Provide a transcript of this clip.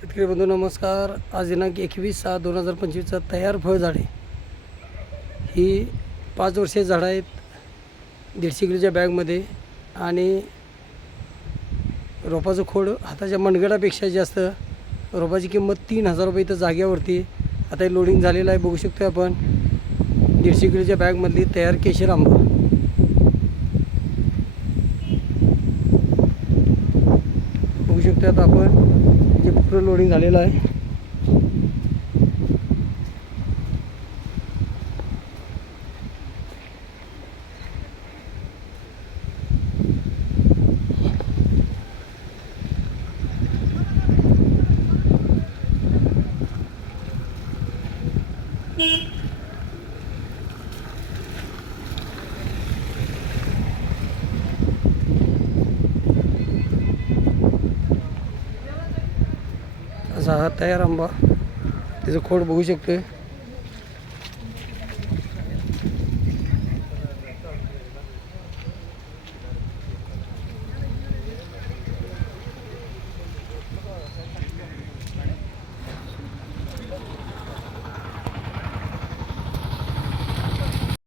शेतकरी बंधू नमस्कार. आज दिनांक एकवीस सहा दोन हजार पंचवीसचा तयार फळझाडे. ही पाच वर्षे झाडं आहेत दीडशे किलोच्या बॅगमध्ये आणि रोपाचं खोड हाताच्या मनगडापेक्षा जास्त. रोपाची किंमत तीन हजार रुपये इथं जाग्यावरती आता हे लोडिंग झालेलं आहे बघू शकतो आपण. दीडशे किलोच्या बॅगमधली तयार केशर आंबा. बघू शकतो आता आपण. ते पूर्ण लोडिंग झालेलं आहे. असा हा तयार आंबा. त्याचं खोड बघू शकतोय.